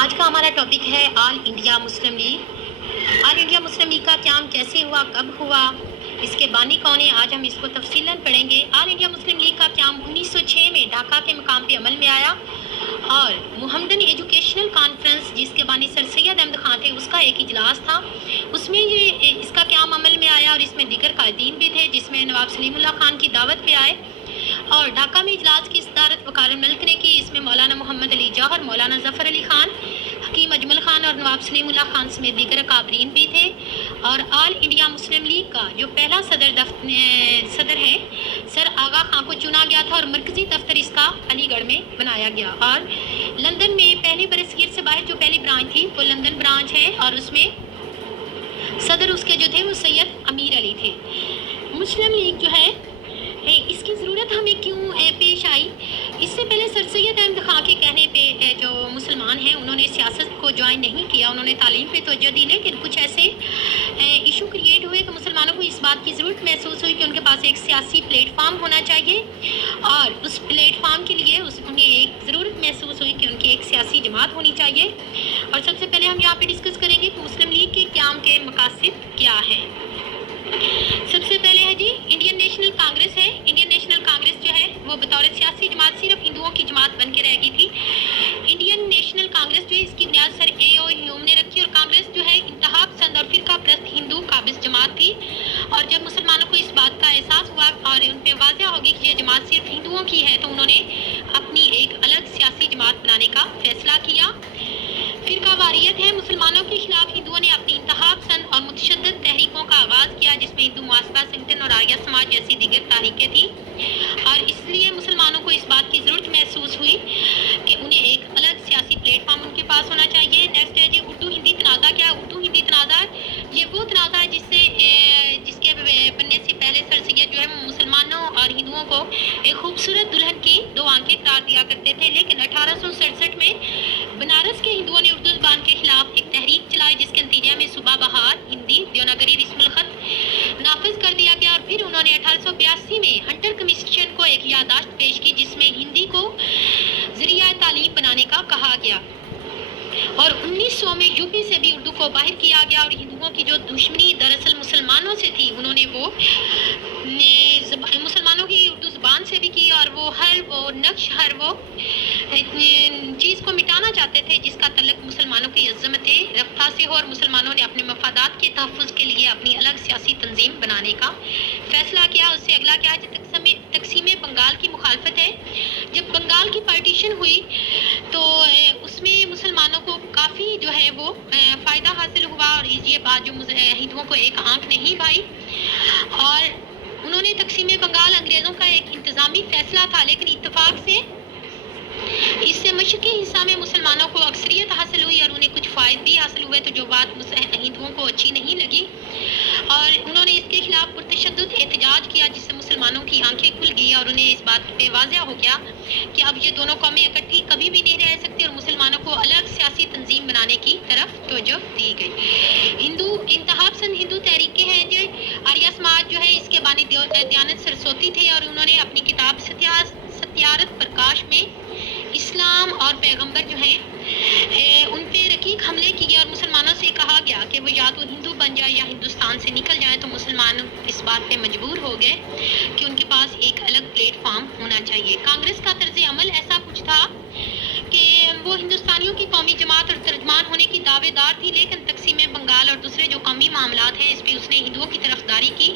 آج کا ہمارا ٹاپک ہے آل انڈیا مسلم لیگ۔ آل انڈیا مسلم لیگ کا قیام کیسے ہوا، کب ہوا، اس کے بانی کون ہیں، آج ہم اس کو تفصیلاً پڑھیں گے۔ آل انڈیا مسلم لیگ کا قیام 1906 میں ڈھاکہ کے مقام پہ عمل میں آیا اور محمدن ایجوکیشنل کانفرنس جس کے بانی سر سید احمد خان تھے، اس کا ایک اجلاس تھا، اس میں اس کا قیام عمل میں آیا اور اس میں دیگر قائدین بھی تھے جس میں نواب سلیم اللہ خان کی دعوت پہ آئے اور ڈھاکہ میں اجلاس کی صدارت وقار الملک نے کی۔ اس میں مولانا محمد علی جوہر، مولانا ظفر علی خان، حکیم اجمل خان اور نواب سلیم اللہ خان سمیت دیگر اکابرین بھی تھے۔ اور آل انڈیا مسلم لیگ کا جو پہلا صدر ہے سر آغا خان کو چنا گیا تھا اور مرکزی دفتر اس کا علی گڑھ میں بنایا گیا اور لندن میں پہلی برصغیر سے باہر جو پہلی برانچ تھی وہ لندن برانچ ہے اور اس میں صدر اس کے جو تھے وہ سید امیر علی تھے۔ مسلم لیگ جو ہے اس کی ضرورت ہمیں کیوں پیش آئی؟ اس سے پہلے سر سید احمد خان کے کہنے پہ جو مسلمان ہیں انہوں نے سیاست کو جوائن نہیں کیا، انہوں نے تعلیم پہ توجہ دی، لیکن کچھ ایسے ایشو کریٹ ہوئے کہ مسلمانوں کو اس بات کی ضرورت محسوس ہوئی کہ ان کے پاس ایک سیاسی پلیٹ فارم ہونا چاہیے اور اس پلیٹ فارم کے لیے انہیں ایک ضرورت محسوس ہوئی کہ ان کی ایک سیاسی جماعت ہونی چاہیے۔ اور سب سے پہلے ہم یہاں پہ ڈسکس کریں گے کہ مسلم لیگ کے قیام کے مقاصد کیا ہیں۔ سب سے پہلے ہے جی انڈین نیشنل کانگریس ہے۔ انڈین نیشنل کانگریس جو ہے وہ بطور سیاسی جماعت صرف ہندوؤں کی جماعت بن کے رہ گئی تھی۔ انڈین نیشنل کانگریس جو ہے اس کی بنیاد سر اے او ہیوم نے رکھی اور کانگریس جو ہے انتہا پسند اور فرقہ پرست ہندو قابض جماعت تھی۔ اور جب مسلمانوں کو اس بات کا احساس ہوا اور ان پہ واضح ہوگی کہ یہ جماعت صرف ہندوؤں کی ہے تو انہوں نے اپنی ایک الگ سیاسی جماعت بنانے کا فیصلہ کیا۔ فرقہ واریت ہے، مسلمانوں کے خلاف ہندوؤں نے اپنی انتہا پسند اور متشدد تحریکوں کا آغاز کیا جس میں ہندو محاسبہ سنگٹن اور آریہ سماج جیسی دیگر تحریکیں تھیں اور اس لیے مسلمانوں کو اس بات کی ضرورت محسوس ہوئی کہ انہیں ایک الگ سیاسی پلیٹ فارم ان کے پاس ہونا چاہیے۔ نیکسٹ ہے جی اردو ہندی تنازع۔ کیا اردو ہندی تنازع؟ یہ وہ تنازع ہے جس کے بننے سے پہلے سر سید جو ہے مسلمانوں اور ہندوؤں کو ایک خوبصورت دلہن کی دو آنکھیں قرار دیا کرتے تھے، لیکن 1867 میں بنارس کے ہندوؤں نے اردو زبان کے خلاف ایک تحریک چلائی جس کے نتیجے میں صوبہ بہار ہندی دیوناگری رسم الخط نافذ کر دیا گیا اور پھر انہوں نے 1882 میں ہنٹر کمیشن کو ایک یادداشت پیش کی جس میں ہندی کو ذریعہ تعلیم بنانے کا کہا گیا اور 1900 میں یوپی سے بھی اردو کو باہر کیا گیا اور ہندوؤں کی جو دشمنی دراصل مسلمانوں سے تھی انہوں نے وہ مسلمانوں کی اردو زبان سے بھی کی اور وہ ہر وہ چیز کو مٹانا چاہتے تھے جس کا تعلق مسلمانوں کی عظمت رفتہ سے ہو اور مسلمانوں نے اپنے مفادات کے تحفظ کے لیے اپنی الگ سیاسی تنظیم بنانے کا فیصلہ کیا۔ اس سے اگلا کیا ہے تقسیم بنگال کی مخالفت ہے۔ جب بنگال کی پارٹیشن ہوئی تو اس میں مسلمانوں کو کافی جو ہے وہ فائدہ حاصل ہوا اور یہ بات جو ہندوؤں کو ایک آنکھ نہیں بھائی اور انہوں نے تقسیم بنگال انگریزوں کا ایک انتظامی فیصلہ تھا لیکن اتفاق سے اس سے مشرقی حصہ میں مسلمانوں کو اکثریت حاصل ہوئی اور انہیں کچھ فائد بھی حاصل ہوئے تو جو بات ہندوؤں کو اچھی نہیں لگی اور انہوں نے اس کے خلاف پرتشدد احتجاج کیا جس سے مسلمانوں کی آنکھیں کھل گئی اور انہیں اس بات پہ واضح ہو گیا کہ اب یہ دونوں قومیں اکٹھی کبھی بھی نہیں رہ سکتی اور مسلمانوں کو الگ سیاسی تنظیم بنانے کی طرف توجہ دی گئی۔ انتہا پسند ہندو تحریکیں ہیں جو آریہ سماج جو ہے اس کے بانی دیانت سرسوتی تھے اور انہوں نے اپنی کتاب ستیارت پرکاش میں اسلام اور پیغمبر جو ہیں ان پہ رقیق حملے کیے اور مسلمانوں سے کہا گیا کہ وہ یا تو ہندو بن جائے یا ہندوستان سے نکل جائے تو مسلمان اس بات پہ مجبور ہو گئے کہ ان کے پاس ایک الگ پلیٹ فارم ہونا چاہیے۔ کانگریس کا طرز عمل ایسا کچھ تھا کہ وہ ہندوستانیوں کی قومی جماعت اور ترجمان ہونے کی دعوے دار تھی لیکن تقسیم بنگال اور دوسرے جو قومی معاملات ہیں اس پہ اس نے ہندوؤں کی طرفداری کی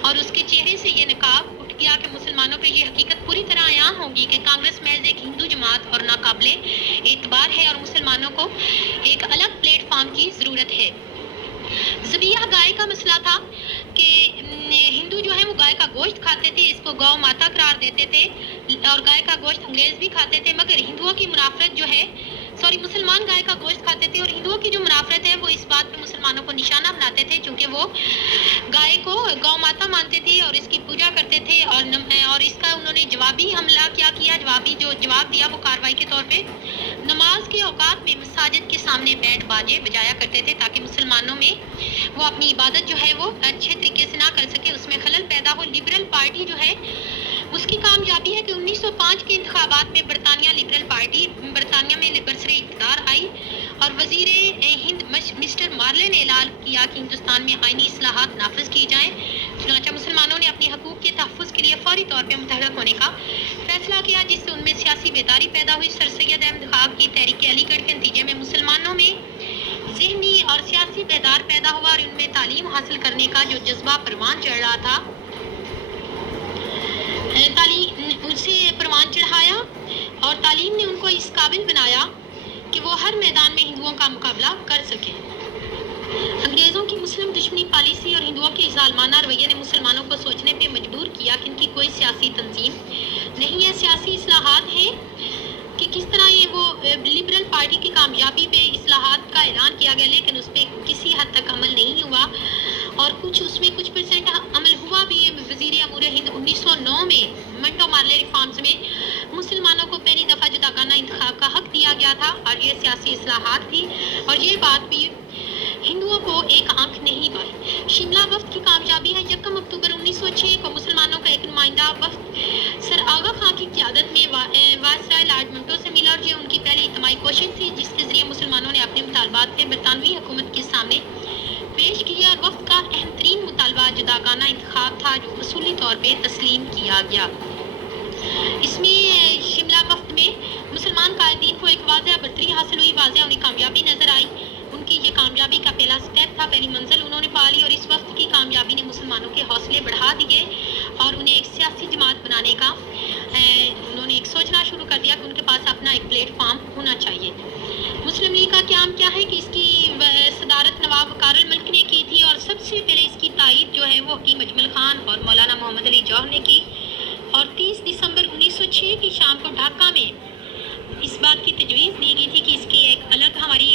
اور اس کے چہرے سے یہ نقاب اٹھ گیا کہ مسلمانوں پہ یہ حقیقت پوری طرح عیاں ہوگی کہ کانگریس محض ایک ہندو جماعت اور ناقابل اعتبار ہے اور مسلمانوں کو ایک الگ پلیٹ فارم کی ضرورت ہے۔ ذبیحہ گائے کا مسئلہ تھا کہ ہندو جو ہے وہ گائے کا گوشت کھاتے تھے، اس کو گو ماتا قرار دیتے تھے اور گائے کا گوشت انگریز بھی کھاتے تھے مگر ہندوؤں کی منافرت جو ہے مسلمان گائے کا گوشت کھاتے تھے اور ہندوؤں کی جو منافرت ہے وہ اس بات پہ مسلمانوں کو نشانہ بناتے تھے چونکہ وہ گائے کو گو ماتا مانتے تھے اور اس کی پوجا کرتے تھے اور اس کا انہوں نے جوابی حملہ کیا جوابی جو جواب دیا وہ کارروائی کے طور پہ نماز کے اوقات میں مساجد کے سامنے بینڈ باجے بجایا کرتے تھے تاکہ مسلمانوں میں وہ اپنی عبادت جو ہے وہ اچھے طریقے سے نہ کر سکے، اس میں خلل پیدا ہو۔ لبرل پارٹی جو ہے اس کی کامیابی ہے کہ 1905 کے انتخابات میں برطانیہ لبرل پارٹی برطانیہ میں برسر اقتدار آئی اور وزیر ہند مسٹر مارلے نے اعلان کیا کہ ہندوستان میں آئینی اصلاحات نافذ کی جائیں۔ چنانچہ مسلمانوں نے اپنے حقوق کے تحفظ کے لیے فوری طور پر متحرک ہونے کا فیصلہ کیا، جس سے ان میں سیاسی بیداری پیدا ہوئی۔ سر سید احمد خان کی تحریک علی گڑھ کے نتیجے میں مسلمانوں میں ذہنی اور سیاسی بیدار پیدا ہوا اور ان میں تعلیم حاصل کرنے کا جو جذبہ پروان چڑھ رہا تھا، اسے پروان چڑھایا اور تعلیم نے ان کو اس قابل بنایا کہ وہ ہر میدان میں ہندوؤں کا مقابلہ کر سکیں۔ انگریزوں کی مسلم دشمنی پالیسی اور ہندوؤں کے ظالمانہ رویے نے مسلمانوں کو سوچنے پہ مجبور کیا کہ ان کی کوئی سیاسی تنظیم نہیں ہے، سیاسی اصلاحات ہیں کہ کس طرح یہ وہ لبرل پارٹی کی کامیابی پہ اصلاحات کا اعلان کیا گیا، لیکن اس پہ کسی حد تک عمل نہیں ہوا اور اس میں کچھ پرسنٹ عمل ہوا بھی۔ وزیر امور ہند 1909 میں منٹو مارلے ریفارمز میں مسلمانوں کو پہلی دفعہ جداگانہ انتخاب کا حق دیا گیا تھا اور یہ سیاسی اصلاحات تھی، اور یہ بات بھی ہندوؤں کو ایک آنکھ نہیں پائی۔ شملہ وفد کی کامیابی ہے۔ 1 اکتوبر 1906 کو مسلمانوں کا ایک نمائندہ وفد سر آغا خان کی قیادت میں وائسرائے لارڈ منٹو سے ملا اور یہ ان کی پہلی اجتماعی کوشش تھی جس کے ذریعے مسلمانوں نے اپنے مطالبات پہ برطانوی حکومت کے سامنے پیش کیا، اور وفد کا اہم ترین مطالبہ جداگانہ انتخاب تھا جو اصولی طور پہ تسلیم کیا گیا۔ اس میں شملہ وفد میں مسلمان قائدین کو ایک واضح برتری حاصل ہوئی، واضح انہیں کامیابی نظر آئی۔ ان کی یہ کامیابی کا پہلا سٹیپ تھا، پہلی منزل انہوں نے پا لی، اور اس وقت کی کامیابی نے مسلمانوں کے حوصلے بڑھا دیے اور انہیں ایک سیاسی جماعت بنانے کا انہوں نے ایک سوچنا شروع کر دیا کہ ان کے پاس اپنا ایک پلیٹ فارم ہونا چاہیے۔ مسلم لیگ کا قیام کیا ہے کہ اس کی صدارت نواب وقار الملک نے کی تھی اور سب سے پہلے اس کی تائید جو ہے وہ حکیم اجمل خان اور مولانا محمد علی جوہر نے کی، اور 30 دسمبر 1906 کی شام کو ڈھاکہ میں اس بات کی تجویز دی گئی تھی کہ اس کی ایک الگ ہماری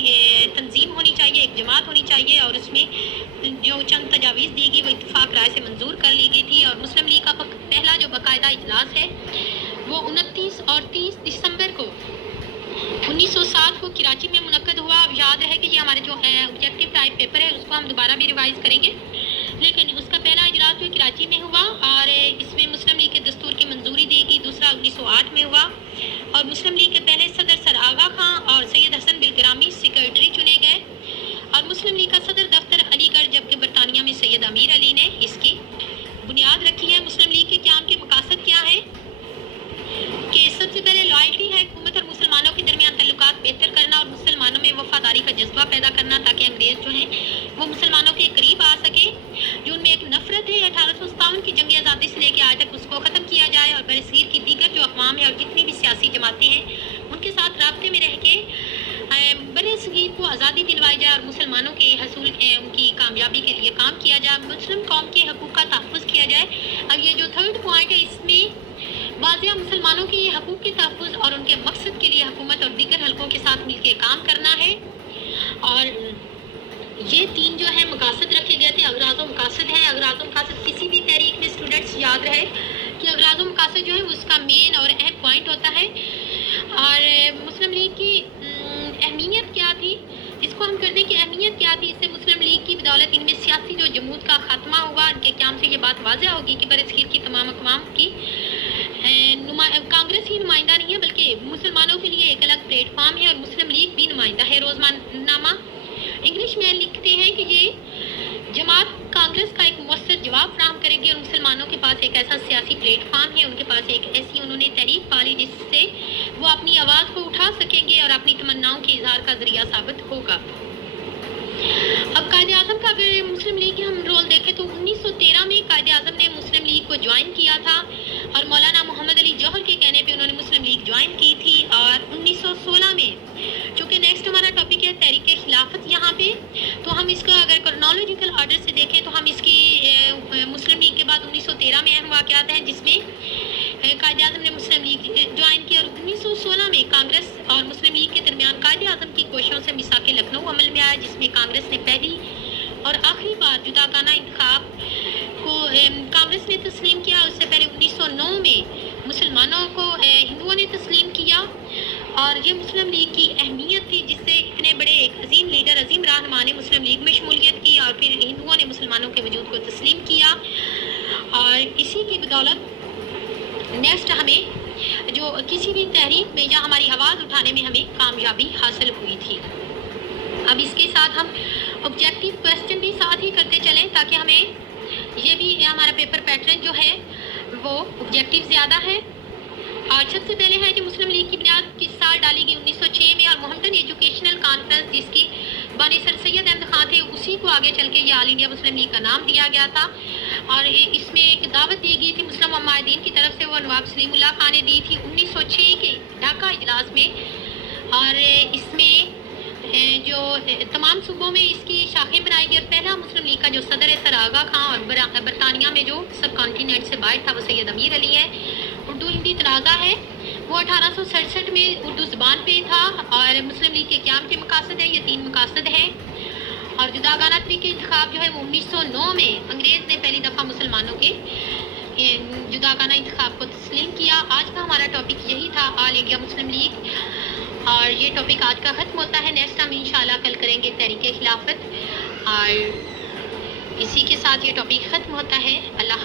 تنظیم ہونی چاہیے، ایک جماعت ہونی چاہیے، اور اس میں جو چند تجاویز دی گئی وہ اتفاق رائے سے منظور کر لی گئی تھی۔ اور مسلم لیگ کا پہلا جو باقاعدہ اجلاس ہے وہ 29 اور 30 دسمبر کو 1907 کو کراچی میں منعقد ہوا۔ اب یاد ہے کہ یہ ہمارے جو آبجیکٹیو ٹائپ پیپر ہے اس کو ہم دوبارہ بھی ریوائز کریں گے، لیکن اس کا پہلا اجلاس جو کراچی میں ہوا اور اس میں مسلم لیگ کے دستور کی منظوری دی گئی، دوسرا 1908 میں ہوا، اور مسلم لیگ کے پہلے صدر سر آغا خان اور سید حسن بلگرامی سیکرٹری چنے گئے، اور مسلم لیگ کا صدر دفتر علی گڑھ، جبکہ برطانیہ میں سید امیر علی نے اس کی بنیاد رکھی ہے۔ مسلم لیگ کے قیام کے مقاصد کیا ہے کہ سب سے پہلے لائلٹی ہے، حکومت اور مسلمانوں کے درمیان تعلقات بہتر کرنا اور مسلمانوں میں وفاداری کا جذبہ پیدا کرنا تاکہ انگریز جو ہیں وہ مسلمانوں کے قریب آ سکے۔ جو ان میں ایک نفرت ہے 1857 کی جنگ آزادی سے لے کے آج تک اس کو ختم کیا جائے، اور برصغیر کی دیگر جو اقوام ہیں اور جتنی بھی سیاسی جماعتیں ہیں ان کے ساتھ رابطے میں رہ کے برصغیر کو آزادی دلوائی جائے اور مسلمانوں کے حصول ان کی کامیابی کے لیے کام کیا جائے، مسلم قوم کے حقوق کا تحفظ کیا جائے۔ اور یہ جو تھرڈ پوائنٹ ہے اس میں واضح مسلمانوں کے حقوق کے تحفظ اور ان کے مقصد کے لیے حکومت اور دیگر حلقوں کے ساتھ مل کے کام کرنا ہے، اور یہ 3 جو ہے مقاصد رکھے گئے تھے۔ اغراض و مقاصد ہیں، اغراض و مقاصد کسی بھی تحریک میں اسٹوڈنٹس یاد رہے کہ اغراض و مقاصد جو ہے اس کا مین اور اہم پوائنٹ ہوتا ہے۔ اور مسلم لیگ کی اہمیت کیا تھی، اس کو ہم کر دیں کہ اہمیت کیا تھی، اس سے مسلم لیگ کی بدولت ان میں سیاسی جو جمود کا خاتمہ ہوا، ان کے قیام سے یہ بات واضح ہوگی کہ برصغیر کی تمام اقوام کی کانگریس ہی نمائندہ نہیں ہے بلکہ مسلمانوں کے لیے ایک الگ پلیٹ فارم ہے، اور مسلم لیگ بھی نمائندہ ہے۔ روزنامہ انگلش میں لکھتے ہیں کہ یہ جماعت کانگریس کا ایک مؤثر جواب فراہم کرے گی، اور مسلمانوں کے پاس ایک ایسا سیاسی پلیٹ فارم ہے، ان کے پاس ایک ایسی انہوں نے تحریک پالی جس سے وہ اپنی آواز کو اٹھا سکیں گے اور اپنی تمناؤں کے اظہار کا ذریعہ ثابت ہوگا۔ اب قائد اعظم کا اگر مسلم لیگ کی ہم رول دیکھیں تو 1913 میں قائد اعظم نے مسلم لیگ کو جوائن کیا تھا، اور مولانا محمد علی جوہر کے کہنے پہ انہوں نے مسلم لیگ جوائن کی تھی۔ اور 1916 میں چونکہ نیکسٹ ہمارا ٹاپک ہے تحریک خلافت یہاں پہ، تو ہم اس کو اگر کرونالوجیکل آرڈر سے دیکھیں تو ہم اس کی مسلم لیگ کے بعد 1913 میں اہم واقعات ہیں جس میں قائد اعظم نے مسلم لیگ جوائن کی، اور 1916 میں کانگریس اور مسلم لیگ کے درمیان قائد اعظم کی کوششوں سے میثاق لکھنؤ عمل میں آیا، جس میں کانگریس نے پہلی اور آخری بار جداگانہ انتخاب کو کانگریس نے تسلیم کیا۔ اس سے پہلے 1909 میں مسلمانوں کو ہندوؤں نے تسلیم کیا، اور یہ مسلم لیگ کی اہمیت تھی جس سے اتنے بڑے ایک عظیم لیڈر، عظیم رہنما نے مسلم لیگ میں شمولیت کی، اور پھر ہندوؤں نے مسلمانوں کے وجود کو تسلیم کیا، اور اسی کی بدولت نیکسٹ ہمیں جو کسی بھی تحریک میں یا ہماری آواز اٹھانے میں ہمیں کامیابی حاصل ہوئی تھی۔ اب اس کے ساتھ ہم آبجیکٹیو کویسچن بھی ساتھ ہی کرتے چلیں تاکہ ہمیں یہ بھی ہمارا پیپر پیٹرن جو ہے وہ آبجیکٹیو زیادہ ہے۔ اور سب سے پہلے ہے کہ مسلم لیگ کی بنیاد کس سال ڈالی گئی؟ 1906 میں، اور محمدن ایجوکیشنل کانفرنس جس کی بانی سر سید احمد خان تھے اسی کو آگے چل کے یہ آل انڈیا مسلم لیگ کا نام دیا گیا تھا۔ اور اس میں ایک دعوت دی گئی تھی مسلم مماہدین کی طرف سے، وہ نواب سلیم اللہ خان نے دی تھی 1906 کے ڈھاکہ اجلاس میں۔ اور اس میں جو تمام صوبوں میں اس کی شاخیں بنائی گئی، اور پہلا مسلم لیگ کا جو صدر ہے سر آغا خان، اور برطانیہ میں جو سب کانٹیننٹ سے باہر تھا وہ سید امیر علی ہے۔ اردو ہندی تنازع ہے وہ 1867 میں اردو زبان پہ تھا، اور مسلم لیگ کے قیام کے مقاصد ہیں، یہ 3 مقاصد ہیں۔ اور جداگانہ طریقے انتخاب جو ہے وہ 1909 میں انگریز نے پہلی دفعہ مسلمانوں کے جداگانہ انتخاب کو تسلیم کیا۔ آج کا ہمارا ٹاپک یہی تھا، آل انڈیا مسلم لیگ، اور یہ ٹاپک آج کا ختم ہوتا ہے۔ نیکسٹ ہم انشاءاللہ کل کریں گے تحریک خلافت، اور اسی کے ساتھ یہ ٹاپک ختم ہوتا ہے۔ اللہ